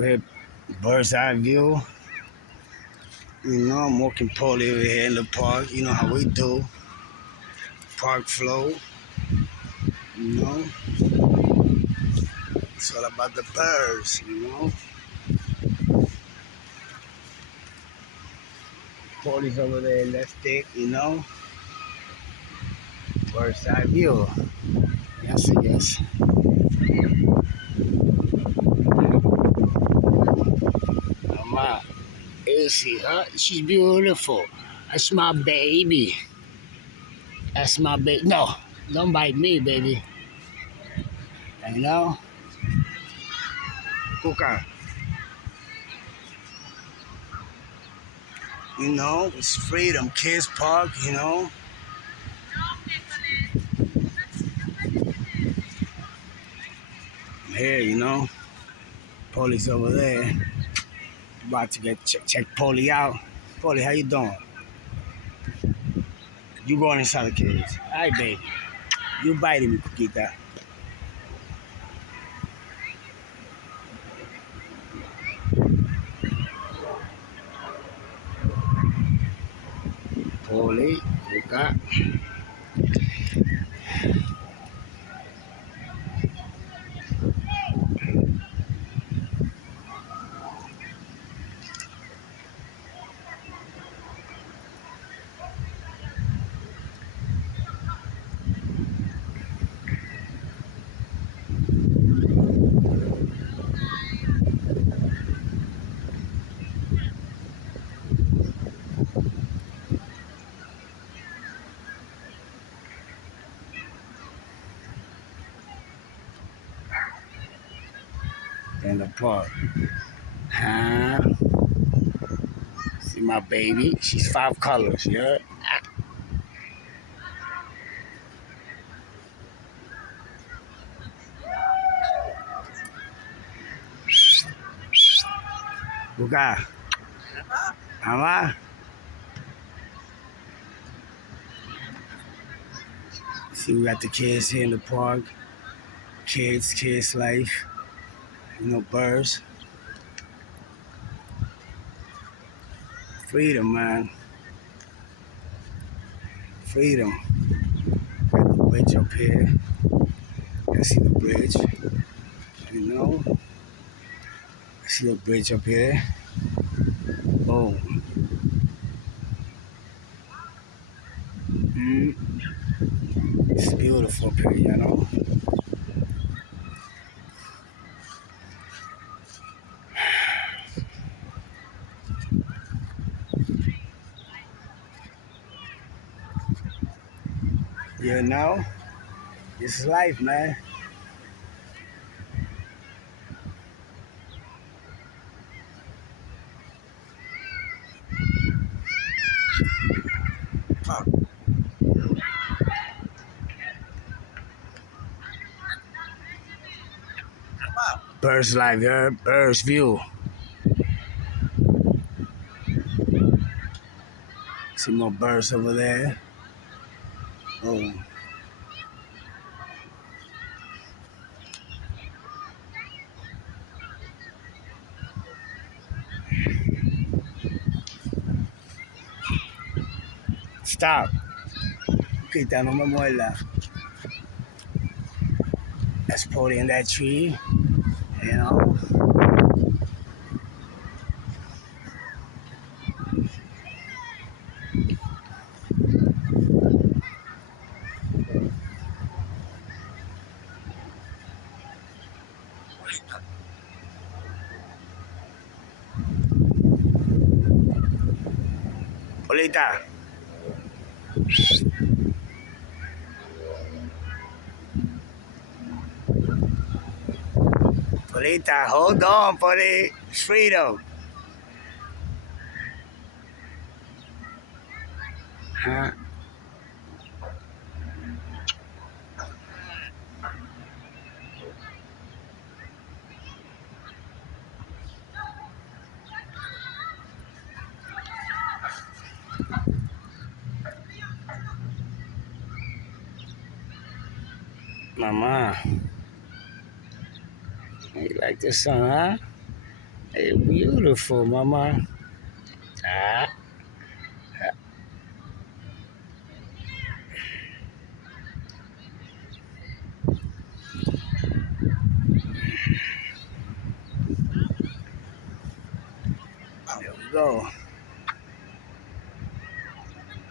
Great bird's eye view. You know, I'm walking Polly over here in the park. You know how we do. Park flow. You know, it's all about the birds. You know, Polly's over there in that stick. You know, bird's eye view. Yes, yes. Mama, is she? Huh? She's beautiful. That's my baby. That's my baby. No, don't bite me, baby. You know, Kuka. You know, it's freedom. Kids Park. You know. I'm here. You know, Polly's over there. About to get check Polly out. Polly, how you doing? You going inside the cage? All right, baby. You biting me, Kukita. Polly, Kuka. In the park. Huh? See my baby? She's 5 colors, yeah? Kuka. Mama? See, we got the kids here in the park. Kids life. You know, birds. Freedom, man. Freedom. Got the bridge up here. I see the bridge. You know? I see the bridge up here. Oh. It's beautiful up here, you know? You know? This is life, man. Birds life, yeah? Birds view. See more birds over there. Oh. Stop. Kita, no me muerda. That's Polly in that tree. You know? Polita. Polita, hold on, Polly. It's freedom. Huh? Mama. You like this song, huh? Hey, beautiful, mama. Ah, there we go.